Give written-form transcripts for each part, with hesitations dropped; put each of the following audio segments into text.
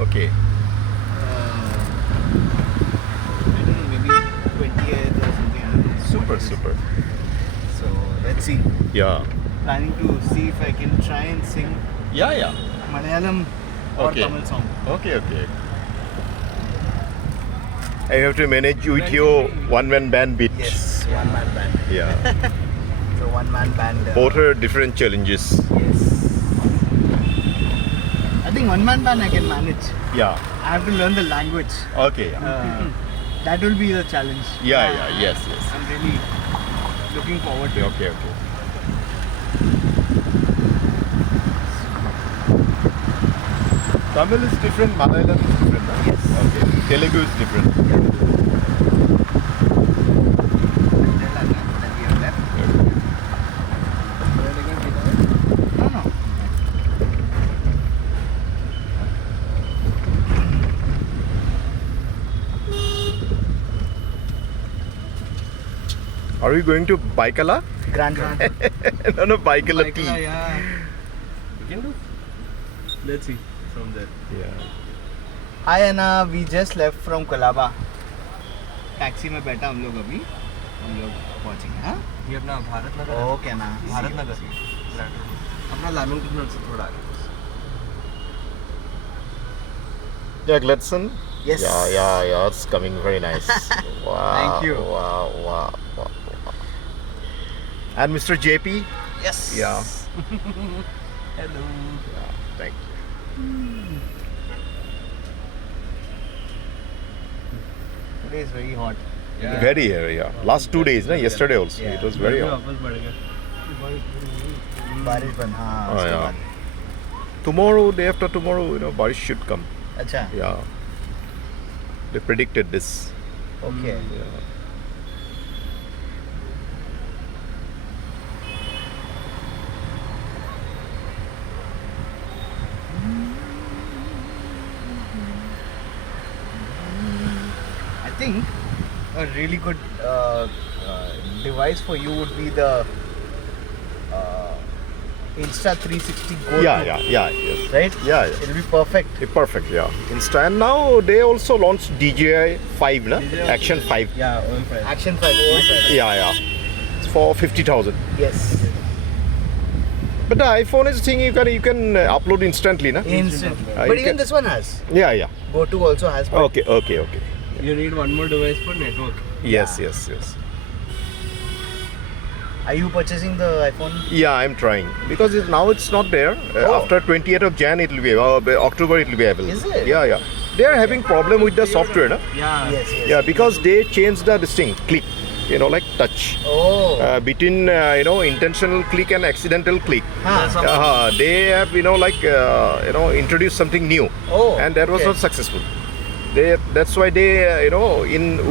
Okay. I don't know, maybe 20th or something. I don't know. Super, what it is. super. So let's see. Yeah. Planning to see if I can try and sing Yeah, yeah. Malayalam or Okay. Tamil song. Okay, okay. I have to manage with your one-man band beat. Yes, one man band. Yeah. So one man band. Both are different challenges. Yes. I think one man band I can manage. Yeah. I have to learn the language. Okay. Yeah. That will be the challenge. Yeah, yeah. Yes, yes. I'm really looking forward to it. Okay, okay. Tamil is different, Malayalam is different. Huh? Yes. Okay. Telugu is different. That we have left. No, no. Are we going to Baikala? Grand. No, no, Baikala tea. Yeah. We can do. Let's see from there. Yeah. Hi Anna, we just left from Colaba. Taxi में बैठा हम लोग अभी पहुंचेंगे हाँ ये अपना Bharat Nagar okay ना भारत नगर अपना लालून टनल से थोड़ा आगे Yeah, Gladson? Yes. Yeah, it's coming very nice. Wow. Thank you. Wow. And Mr. JP? Yes. Yeah. Hello Yeah, thank you. Today is very hot. Very here, yeah. Last 2 days, na? Yesterday also. Yeah. It was very hot. वापस बढ़ गया बारिश बन हाँ Oh, उसके yeah. बाद Tomorrow, day after tomorrow, Barish should come. अच्छा Yeah. They predicted this. Okay Yeah. I think a really good device for you would be the Insta 360 Go. Yeah, yes. Right? Yeah. It'll be perfect. Perfect, yeah. Insta. And now they also launched DJI 5, na? DJI Action 5. या on price Action 5 overpriced. Yeah. It's for 50,000. Yes. But the iPhone is a thing you can upload instantly, na? Instant. you But even can- this one has. Yeah. Go to also has. but- Okay. You need one more device for network Yes. Are you purchasing the iPhone? Yeah, I'm trying because now it's not there. Oh. After 28th of Jan, it will be October. It will be available. Is it? Yeah. They are having problem with the software, na? या Yes. Yeah, because they changed this thing, click, like touch. Oh. Between intentional click and accidental click. Huh. They have introduced something new. Oh. And that was okay. not successful. That's why they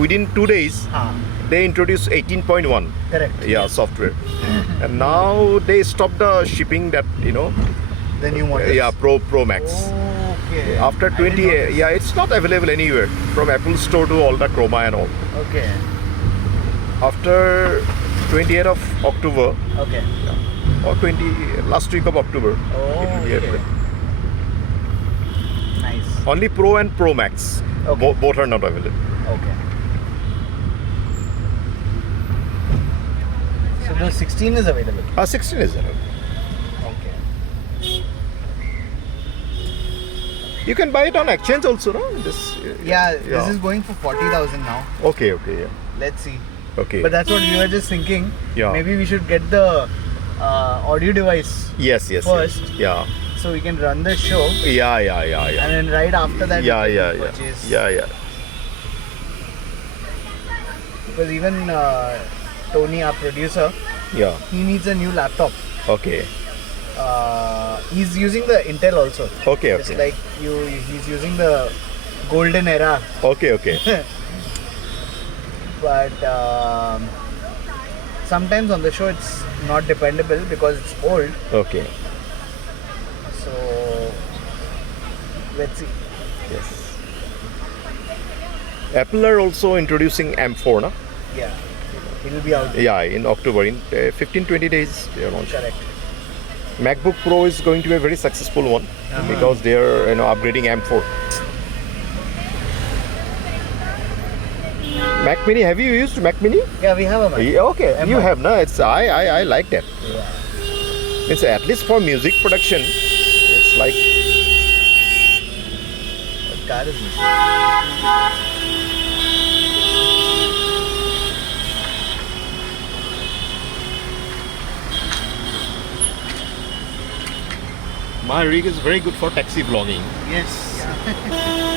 within 2 days Huh. they introduced 18.1. Correct. Yeah, software. And now they stopped the shipping that The new model. yeah, Pro Max. Okay. After I didn't 20, notice. yeah, it's not available anywhere from Apple Store to all the Chroma and all. Okay. After 28th of October Okay. or last week of October, Oh, it will be okay. available. Nice. Only Pro and Pro Max. Okay. Both are not available. Okay. So the 16 is available. 16 is available. Okay. You can buy it on exchange also, no? This This is going for 40,000 now. Okay, yeah. Let's see. Okay. But that's what we were just thinking. Yeah. Maybe we should get the audio device Yes. First. Yeah. so we can run the show. Yeah. And then right after that, we can purchase. Yeah. Because even Tony, our producer, Yeah. he needs a new laptop. Okay. He's using the Intel also. Okay. It's like he's using the golden era. Okay. But sometimes on the show it's not dependable because it's old. Okay. So let's see. Yes. Apple are also introducing M4, na? Yeah, it will be out. Yeah, in October. In 15-20 days, they are launching. Correct. MacBook Pro is going to be a very successful one because they are upgrading M4. Mac Mini, have you used Mac Mini? Yeah, we have a mic. Yeah, okay, you M1. have, no? It's I like that. Yeah. It's at least for music production. It's like What car is this? my rig is very good for taxi vlogging. Yes.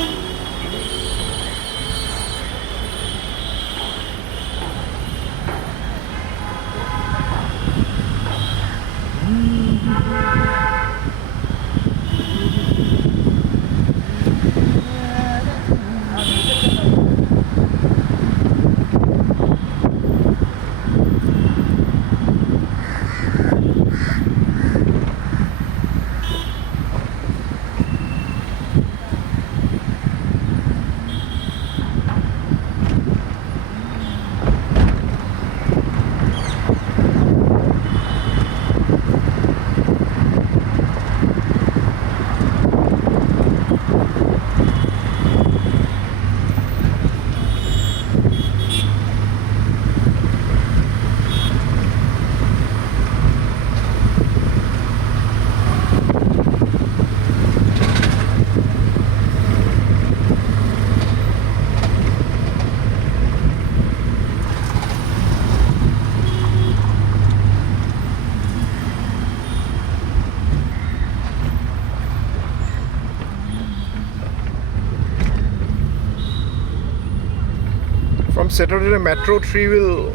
From Saturday Metro 3 will,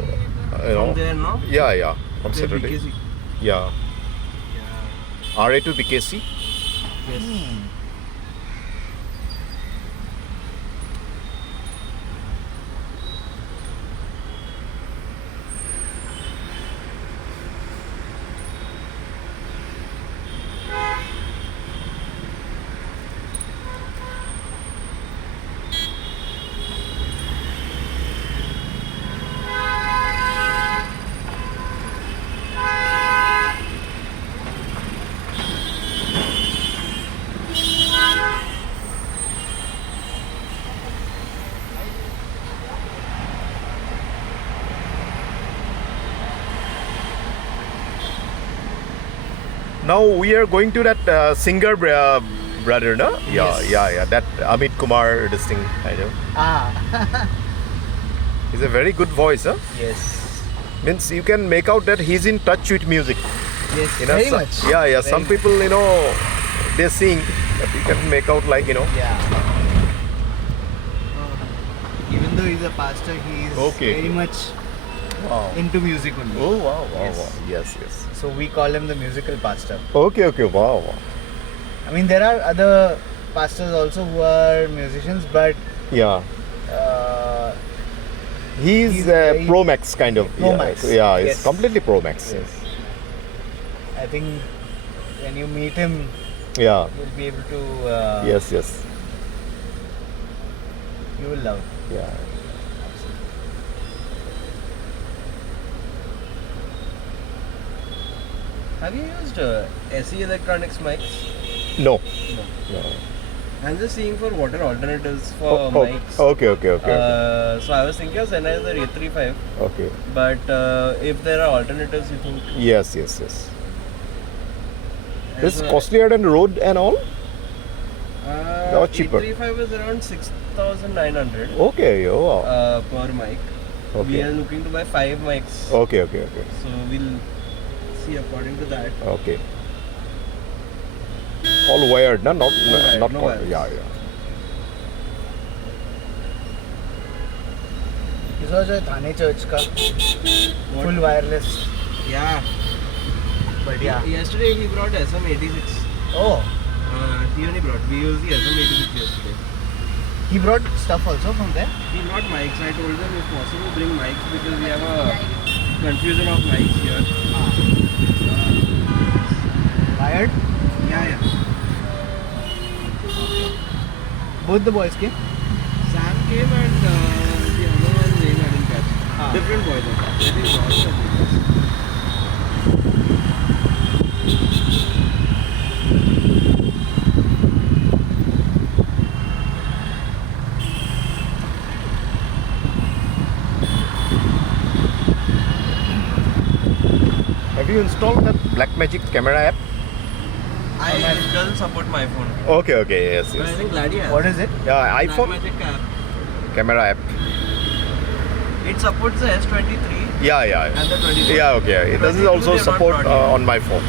From there, no? yeah, from There, Saturday. BKC. Yeah, Yeah. RA to BKC. Yes. Now we are going to that singer brother, no? Yes. Yeah. That Amit Kumar, this thing, I know. Ah. He's a very good voice, huh? Yes. Means you can make out that he's in touch with music. Yes. Very Very much. Yeah. Very Some much. people, they sing, but you can make out like, Yeah. Even though he's a pastor, he's Okay. very much Wow. into music only. Oh, wow. Yes. Yes. So we call him the musical pastor. Okay, wow. I mean, there are other pastors also who are musicians, but Yeah. uh, He's, He's very- Pro Max kind of. Pro Max. Yeah, he's Yes. completely Pro Max. yes. I think when you meet him, Yeah. you'll be able to. Yes. You will love. Yeah. Have you used SE Electronics mics? No. No. I'm just seeing for what are alternatives for Oh, mics. okay. So I was thinking of Sennheiser A35, Okay. but if there are alternatives, you think? Yes. And This is so- costlier than Rode and all? Or cheaper? A35 is around 6,900 Okay. Oh, wow. per mic. We Okay. are looking to buy 5 mics. Okay. So we'll see according to that. Okay. All wired, no? Not wired, not no con- wires. Yeah. This was a Thane Church ka full wireless. Yeah. But yeah. Yesterday he brought SM86. Oh, He only brought. We used the SM86 yesterday. he brought stuff also from there. He brought mics. I told them if possible bring mics because we have a confusion of mics here. Wired. Yeah. Both the boys came. Sam came and the other one name I didn't catch. Ah. Different boy though. I think Ross or Lucas. Have you installed that Blackmagic camera app? It doesn't support my phone. Okay, yes, But I yes. think Gladi has. What is it? Yeah, iPhone Blackmagic app. camera app. It supports the S23 Yeah. and the 24. Yeah, okay. It doesn't 22 also they have not support brought yet. on my phone.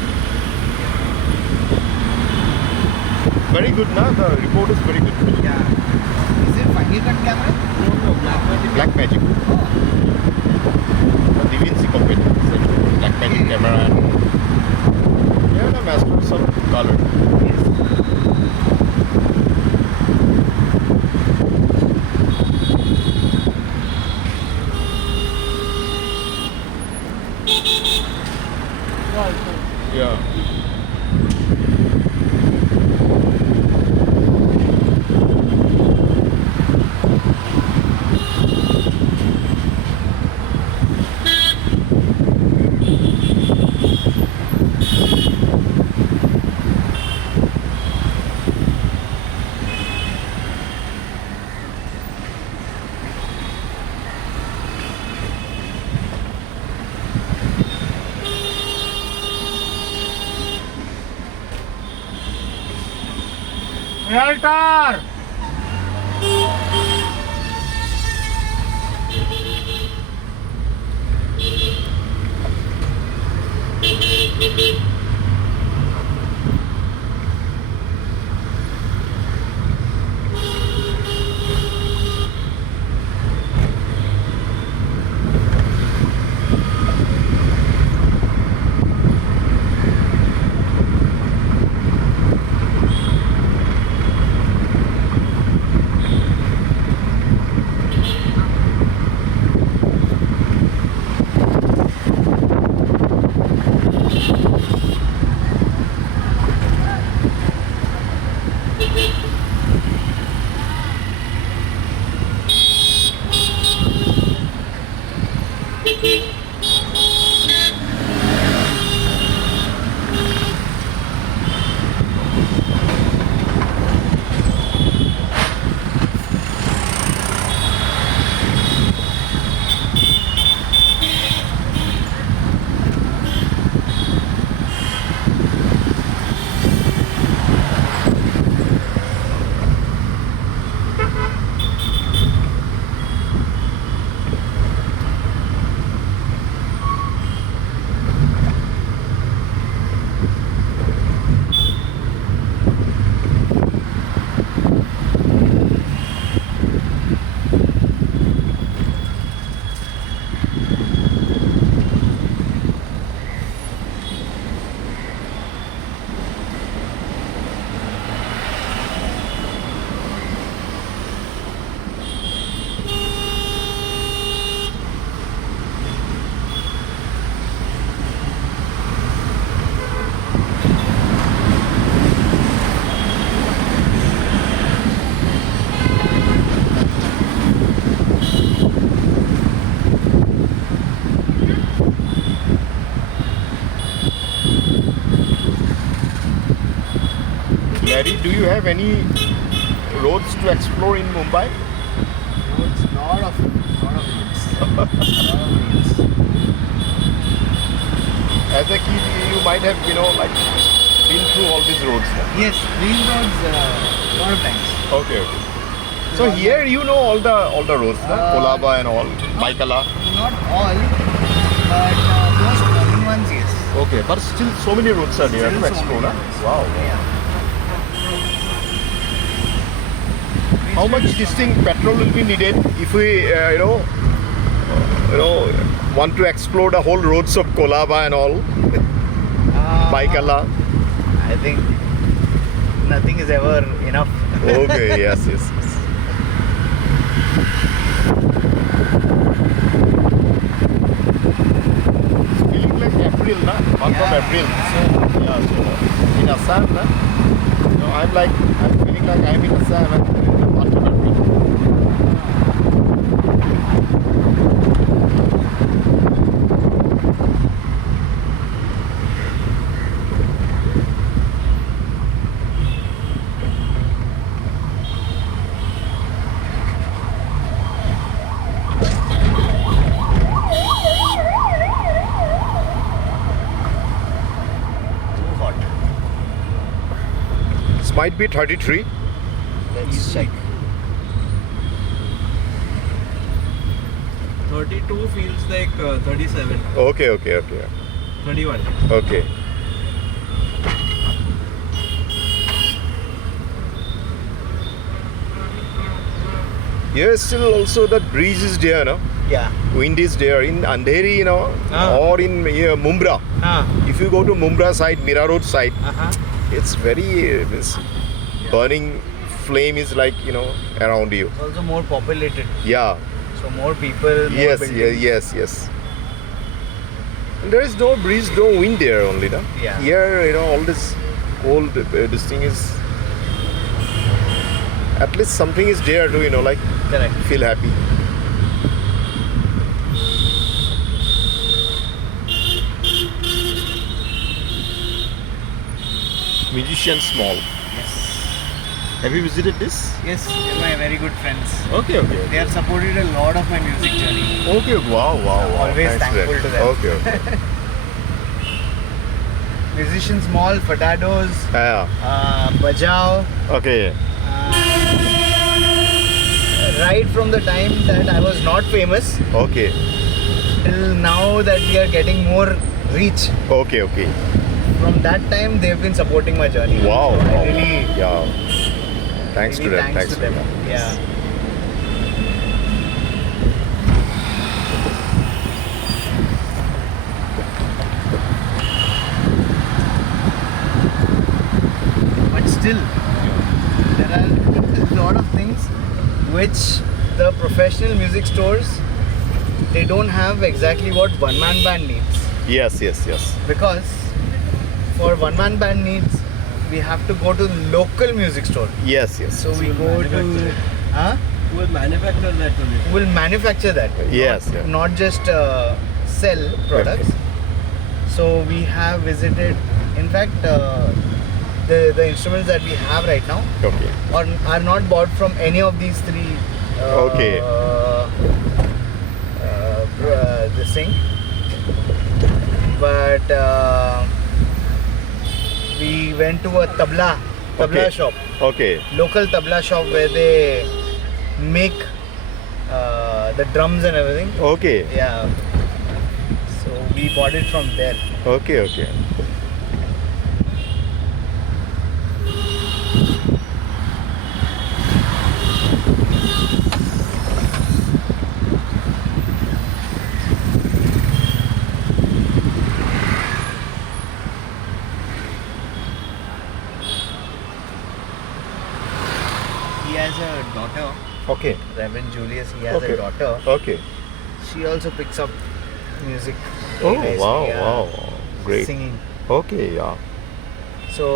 Very good, na? The report is very good. Yeah. Is it final cut camera? No, Blackmagic. Blackmagic. DaVinci company. Blackmagic camera and yeah, the masters of color. Yeah. Realtor! Larry, do you have any roads to explore in Mumbai? Roads, lot of roads. Lot of roads. As a kid, you might have, like been through all these roads. No? Yes, green roads, lot of times. Okay. So here you know all the roads, no? Kolaba and all, Baikala. Not all, but most common ones, yes. Okay, but still so many roads are there Still to so explore. many Huh? roads. Wow. Yeah. How much this thing petrol will be needed if we, want to explore the whole roads of Kolaba and all, Baikala? I think nothing is ever enough. Okay, yes. It's feeling like April, na? Month of Yeah. April. Yeah, so in Assam, na? I'm feeling like I'm in Assam and in the month of April. might be 33. Let's check. 32 feels like 37. Okay. 31. Okay. Here still also that breeze is there, no? Yeah. Wind is there in Andheri, Ah. or in Mumbra. If you go to Mumbra side, Mira Road side, it's very this burning flame is like around you. It's also more populated. Yeah. So more people, more Yes. buildings. Yes. And there is no breeze, no wind there only, no? Yeah. Here, all this cold, this thing is. At least something is there to, like Correct. feel happy. Musician Small. Yes. Have you visited this? Yes, they're my very good friends. Okay. They have supported a lot of my music journey. Okay. Wow. Always Thanks for thankful that. to them. Okay. Musician Small, Fatados, Yeah. Bajao. Okay. Right from the time that I was not famous Okay. till now that we are getting more reach. Okay. From that time, they've been supporting my journey. Wow. So I really, Yeah. Thanks to really them. thanks to them. Yeah. But still, there are a lot of things which the professional music stores, they don't have exactly what one-man band needs. Yes. Because for one-man band needs, we have to go to local music store. Yes. So we So go to, manufacture it. huh? Who will manufacture that only? We'll manufacture that. Yes, Not, yeah. not just sell products. So we have visited, in fact, the instruments that we have right now Okay. are not bought from any of these three. Okay. This thing. But we went to a tabla Okay. shop, Okay. local tabla shop where they make the drums and everything. Okay. Yeah. So we bought it from there. Okay. He has a daughter, Okay. Reverend Julius. He has Okay. a daughter. Okay. She also picks up music. Oh, very nicely, wow, yeah. wow. Great. Singing. Okay, yeah. So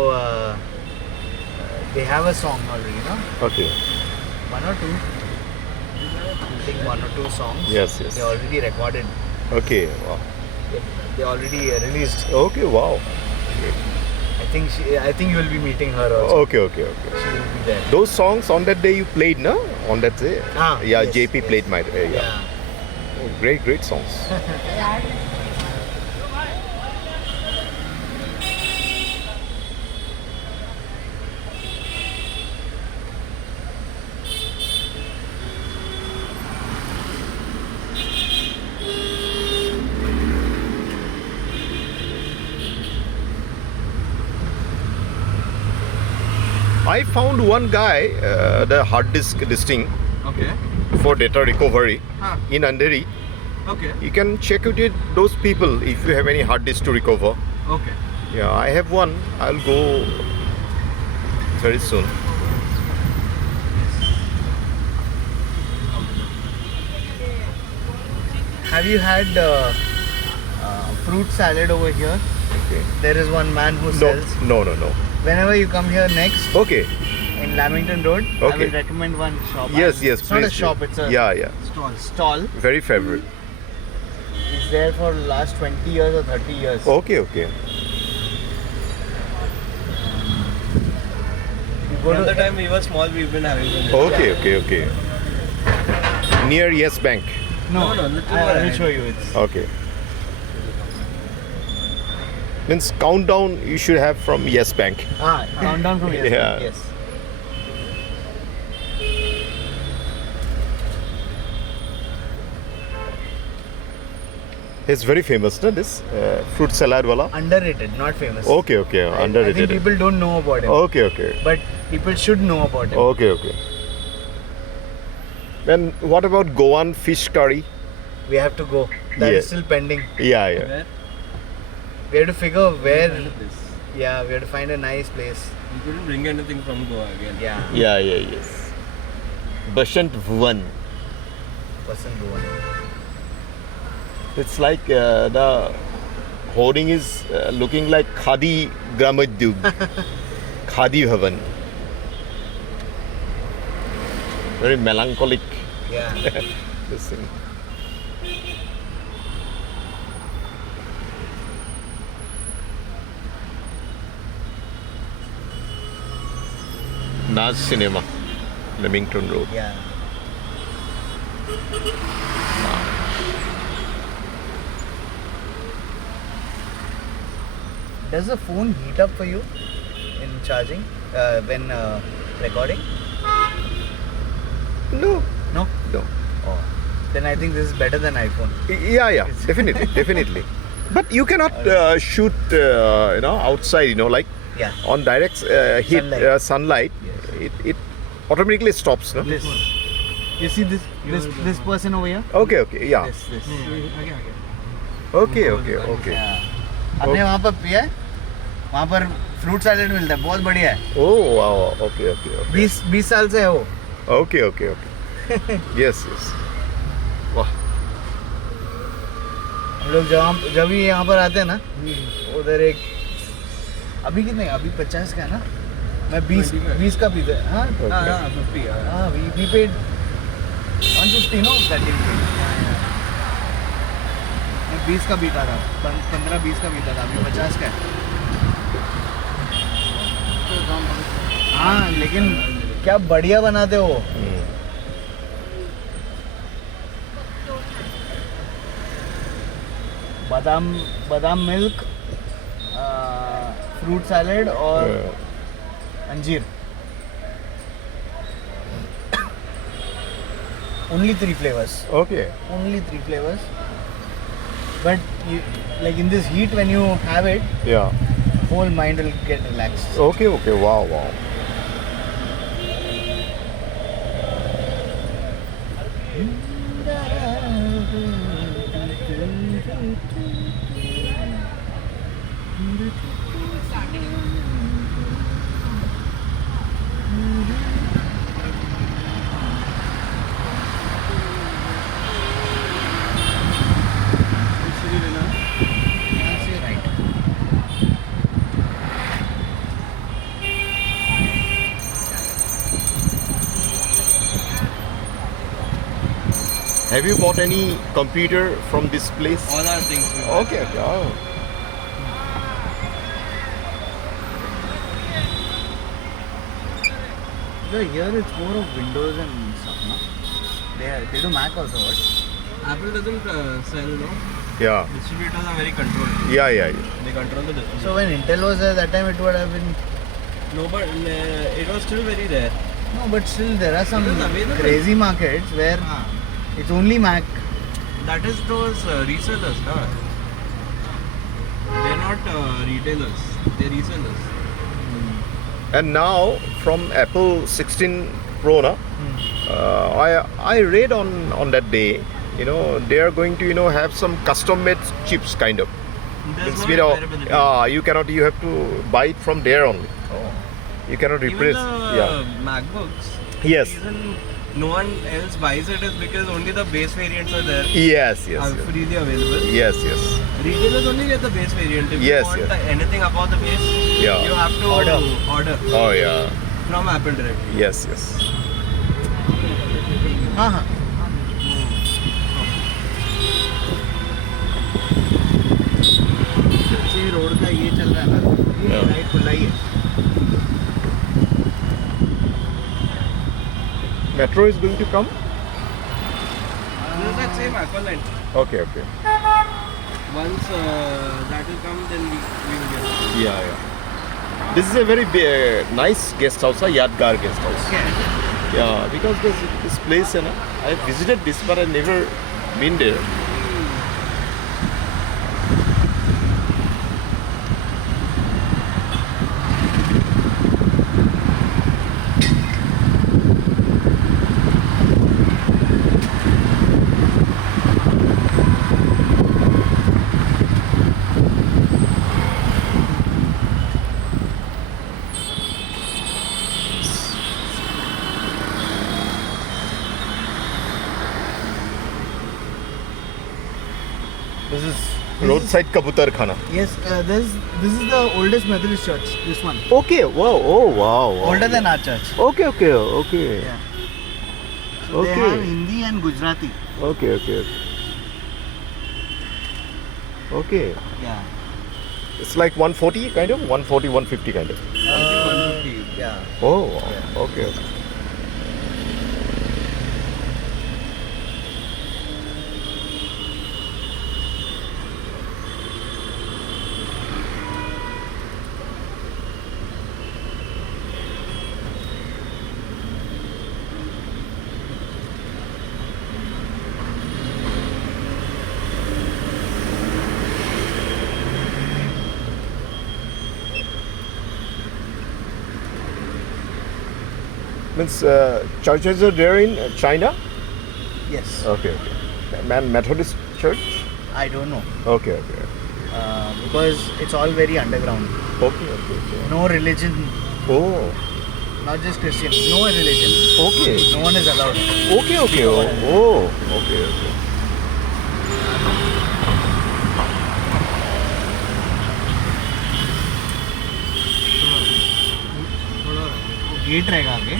they have a song already, Okay. one or two. I think one or two songs. Yes, yes. They already recorded. Okay, wow. They already released. Okay, wow. I think you will be meeting her also. Okay. She will be there. Those songs on that day you played, no? On that day? Ah, Yeah, yes, JP yes. played my. Yeah. Yeah. Oh, great songs. I found one guy, the hard disk this thing Okay. for data recovery Huh. in Andheri. Okay. You can check with those people if you have any hard disk to recover. Okay. Yeah, I have one. I'll go very soon. Have you had fruit salad over here? Okay. There is one man who No, sells. no. Whenever you come here next Okay. in Lamington Road, I Okay. will recommend one shop. Yes, It's not a please do. shop, it's a Yeah. Stall. stall. Very favorite. It's there for last 20 years or 30 years. Okay. You go From to the time we were small, we've been having them. Okay. Near Yes Bank. No, No, little I more will ahead. show you. It's Okay. Means countdown you should have from Yes Bank. Countdown from Yes Yeah. Bank, yes. It's very famous, no? This fruit salad wala. Underrated, not famous. Okay, okay, I underrated. think people don't know about him. Okay, okay, But people should know about him. okay, okay. Then what about Goan fish curry? We have to go. That is Yeah. still pending. Yeah, yeah. Where? We have to figure where. This. Yeah, we have to find a nice place. You couldn't bring anything from Goa again. Yeah. Yeah, yeah, yes. Bashant Bhuvan. Person Goan. It's like the hoarding is looking like Khadi Gramodyug. Khadi Bhavan. Very melancholic, Yeah. this thing. Naz Cinema, Leamington Road. Yeah. Does the phone heat up for you in charging when recording? No, No. no. Oh. Then I think this is better than iPhone. Yeah, yeah, definitely, definitely. But you cannot shoot, outside, like Yeah. on direct heat, Sunlight. sunlight. Yes. It automatically stops, no? This. You see this person over here? Okay, okay, yeah. This. Okay, okay, okay. आपने वहाँ पर पिया है? वहाँ पर fruit salad मिलता है, बहुत बढ़िया है. Oh, wow. Okay, okay, okay. 20 साल से है वो. Okay, okay, okay. Yes, yes. Wow. हम लोग जब भी यहाँ पर आते हैं ना, उधर एक अभी कितने? अभी 50 का है ना? मैं 20 का पीता है. हाँ. हाँ, 50. हाँ, we paid 150 no that day we paid. मैं 20 का पीता था, 15-20 का पीता था, अभी 50 का है. हाँ, लेकिन क्या बढ़िया बनाते हो. Mm. बादाम मिल्क, फ्रूट सैलेड और अंजीर. Only 3 flavors. Okay. Only 3 flavors. But like in this heat, when you have it, Yeah. whole mind will get relaxed. Okay, okay. Wow, wow. Have you bought any computer from this place? All our things. we buy. Okay, okay. Oh. So here it's more of Windows and stuff, no? They do Mac also, what? Apple doesn't sell, no? Yeah. Distributors are very controlled. Yeah, yeah, yeah. They control the distributor. So when Intel was there, that time it would have been. No, but it was still very rare. No, but still there are some It is available. crazy markets where it's only Mac. That is those resellers, no? They're not retailers. They're resellers. And now from Apple 16 Pro, na, I read on that day, they are going to have some custom made chips kind of. There's It's, no availability. you have to buy it from there only. You cannot Even replace. the Yeah. MacBooks. Yes. The reason no one else buys it is because only the base variants are there. Yes, yes, Are yes. freely available. Yes, yes. Retailers only get the base variant. If Yes, you want yes. anything above the base, Yeah. you have to order Oh, yeah. from Apple directly. Yes, yes. हाँ हाँ. इसी road का ये चल रहा है ना, ये Yeah. राइट खुला ही है. Metro is going to come? This is that same Aqualine. Okay, okay. Once that will come, then we will get it. Yeah, yeah. This is a very nice guest house, a Yadgar guest house. Yeah, because this place, you know, I visited this, but I never been there. This is roadside kabutar khana. Yes, this is the oldest Methodist church. This one. Okay, wow, oh wow. Older than our church. Okay, okay, okay. Yeah. So they Okay. have Hindi and Gujarati. Okay, okay, okay. Okay. Yeah. It's like 140 kind of? 140, 150 kind of. 150. Yeah. Oh, wow. Okay, okay. Means churches are there in China? Yes. Okay, okay. Man, Methodist church? I don't know. Okay, okay. Because it's all very underground. Okay, okay, okay. No religion, Oh, not just Christian. No religion. okay. No one is allowed. Okay, okay. Oh, okay, okay. Gate रहेगा आगे